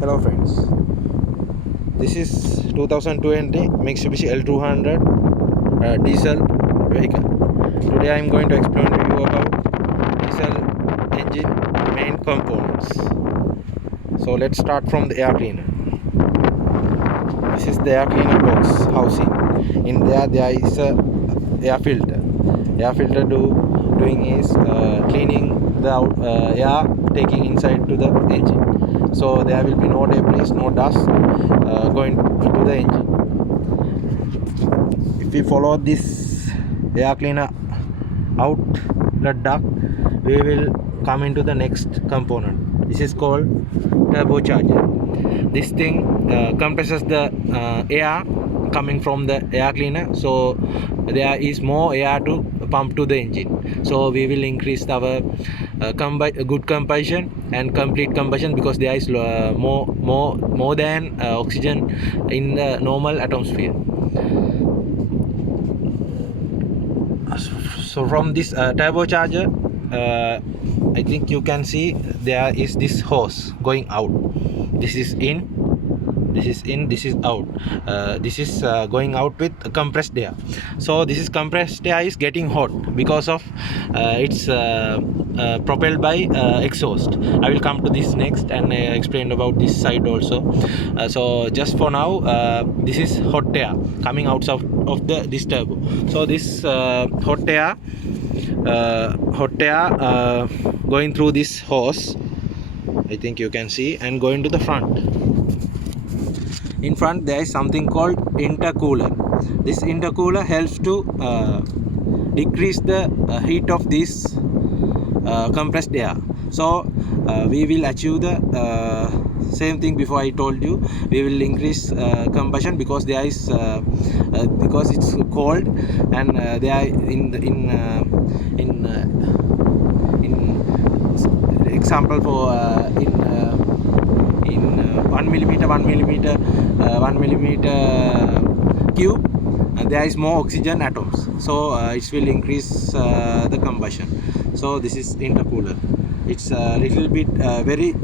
Hello friends, this is 2020 Mitsubishi L200 diesel vehicle. Today I am going to explain to you about diesel engine main components. So let's start from the air cleaner. This is the air cleaner box housing. In there is a air filter. Air filter doing is cleaning the air taking inside to the engine. So there will be no debris, no dust going to the engine. If we follow this air cleaner outlet duct, we will come into the next component. This is called turbocharger. This thing compresses the air coming from the air cleaner, so there is more air to pump to the engine. So we will increase our good combustion and complete combustion, because there is more than oxygen in the normal atmosphere. So from this turbocharger, I think you can see there is this hose going out. This is in, this is out. This is going out with compressed air. So this is compressed air is getting hot because of it's propelled by exhaust. I will come to this next and explain about this side also. So just for now, this is hot air coming out of this turbo. So this hot air going through this hose, I think you can see, and going to the front. In front there is something called intercooler. This intercooler helps to decrease the heat of this compressed air. So we will achieve the same thing before I told you. We will increase combustion because there is because it's cold, and they are in example for in 1 millimeter cube, there is more oxygen atoms, so it will increase the combustion. So this is intercooler. It's a little bit very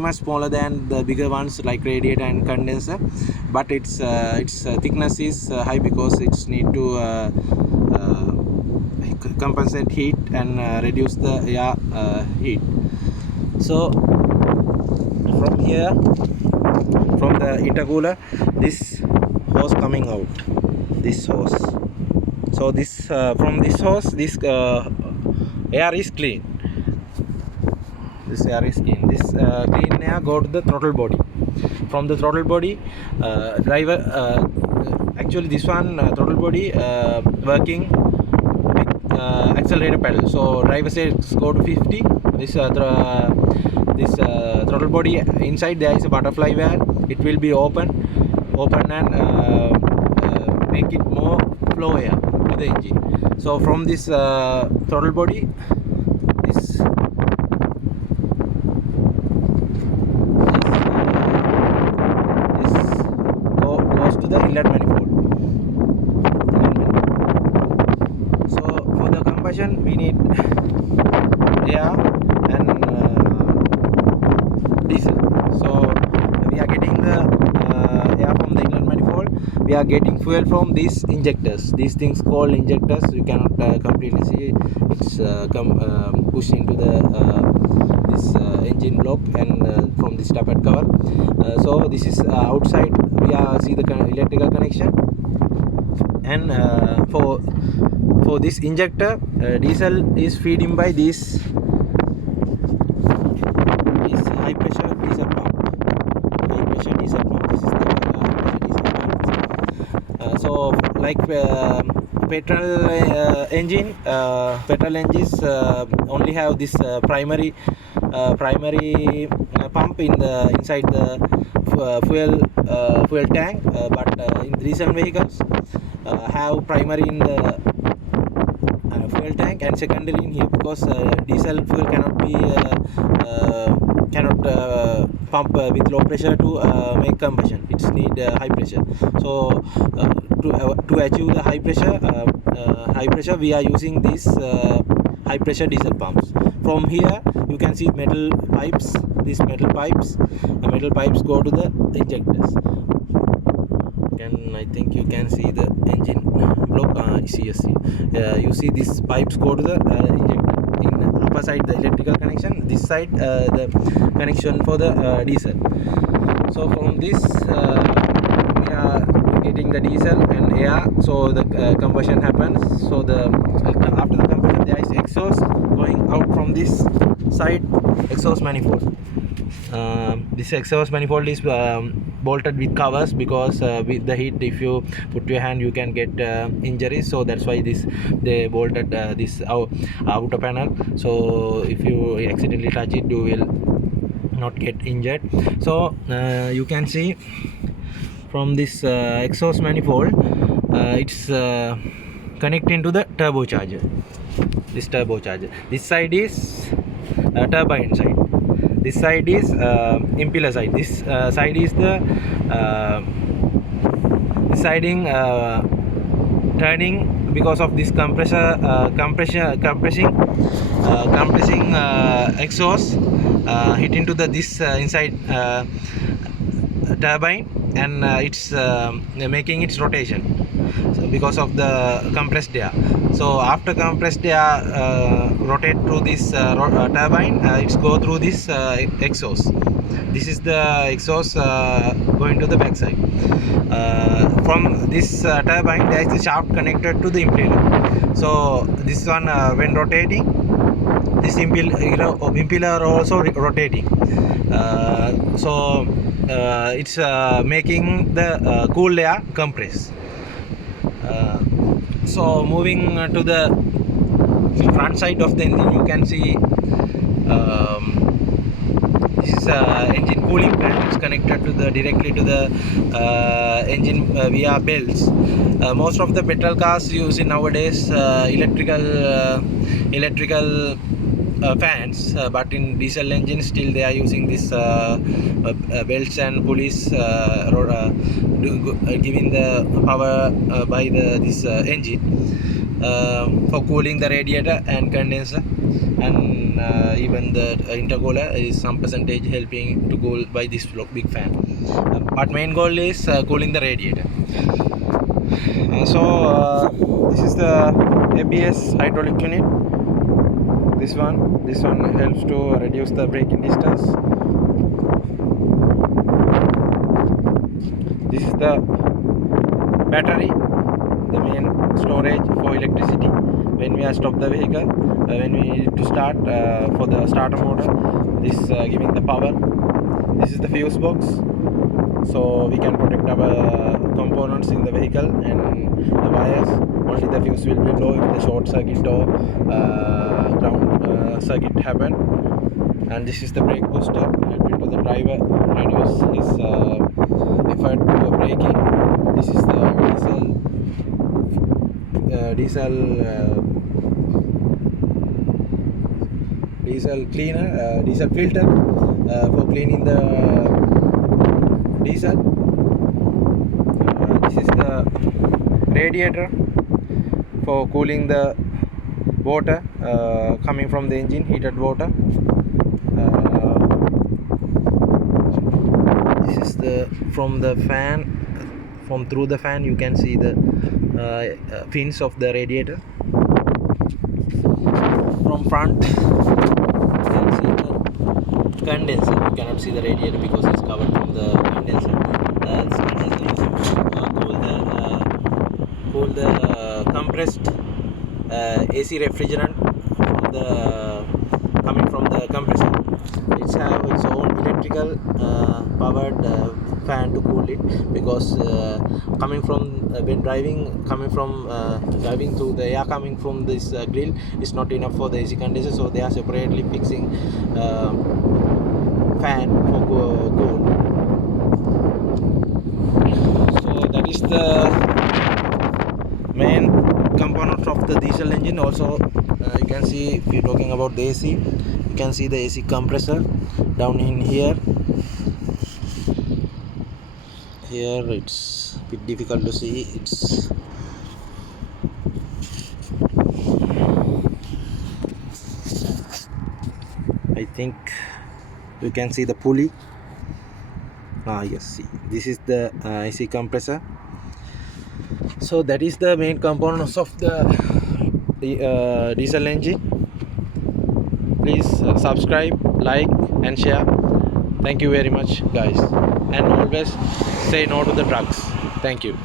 much smaller than the bigger ones like radiator and condenser, but its thickness is high because it's need to compensate heat and reduce the air heat. So from here, from the intercooler, this hose coming out, this hose. So this from this hose, this air is clean. This air is clean. This clean air go to the throttle body. From the throttle body, driver actually this one throttle body working with accelerator pedal. So driver says go to 50. This throttle body inside there is a butterfly valve. It will be open and make it more flow air to the engine. So from this throttle body, this goes to the inlet manifold. So for the combustion we need air and diesel. So we are getting the air from the inlet manifold. We are getting fuel from these injectors. These things called injectors. You cannot completely see. It's pushed into the this engine block and from this tappet cover. So this is outside. We are see the electrical connection, and for this injector, diesel is feeding by this high pressure diesel pump. This is the high pressure diesel pump. So like petrol engines only have this primary pump in the inside the fuel tank, but in recent vehicles have primary in the fuel tank and secondary in here, because diesel fuel cannot be pump with low pressure to make combustion. It's need high pressure. So to achieve the high pressure we are using these high pressure diesel pumps. From here you can see metal pipes these metal pipes. The metal pipes go to the injectors. I think you can see the engine block. You see these pipes go to the injector. In upper side the electrical connection, this side the connection for the diesel. So from this we are getting the diesel and air, so the combustion happens. So the after the combustion there is exhaust going out from this side exhaust manifold. This exhaust manifold is bolted with covers, because with the heat, if you put your hand you can get injuries. So that's why they bolted this outer panel, so if you accidentally touch it you will not get injured. So you can see from this exhaust manifold, it's connecting to the turbocharger. This side is turbine side, this side is impeller side, this side is the deciding turning because of this compressing exhaust hit into this inside turbine, and it's making its rotation, so because of the compressed air. So after compressed air rotate through this turbine, it's go through this exhaust. This is the exhaust going to the back side. From this turbine there is a shaft connected to the impeller. So this one when rotating, this impeller also rotating. So it's making the cool air compress. So moving to the front side of the engine, you can see this is engine cooling fan. It's connected to the directly to the engine via belts. Most of the petrol cars using nowadays electrical fans, but in diesel engines still they are using this belts and pulleys giving the power by this engine for cooling the radiator and condenser, and even the intercooler is some percentage helping to cool by this big fan. But main goal is cooling the radiator. This is the ABS hydraulic unit. This one helps to reduce the braking distance. This is the battery, the main storage for electricity when we are stop the vehicle, when we need to start for the starter motor. This giving the power. This is the fuse box, so we can protect our components in the vehicle, and the wires, only the fuse will be low if the short circuit or ground circuit happen. And this is the brake booster, helping to the driver reduce his effort to braking. This is the diesel cleaner, diesel filter for cleaning the diesel. This is the radiator for cooling the water coming from the engine, heated water. This is the from the fan, from through the fan you can see the fins of the radiator. From front you can see the condenser. You cannot see the radiator because it's covered from the condenser. This condenser is cool the compressed AC refrigerant from the coming from the compressor. It's have its own electrical powered fan to cool it, because coming from when driving through the air coming from this grill is not enough for the AC condenser, so they are separately fixing fan for cool. So that is the main components of the diesel engine. Also you can see, if you're talking about the AC, you can see the AC compressor down in here. It's a bit difficult to see. It's I think You can see the pulley. Yes, see, this is the AC compressor. So that is the main components of the diesel engine. Please subscribe, like and share. Thank you very much, guys, and always say no to the drugs. Thank you.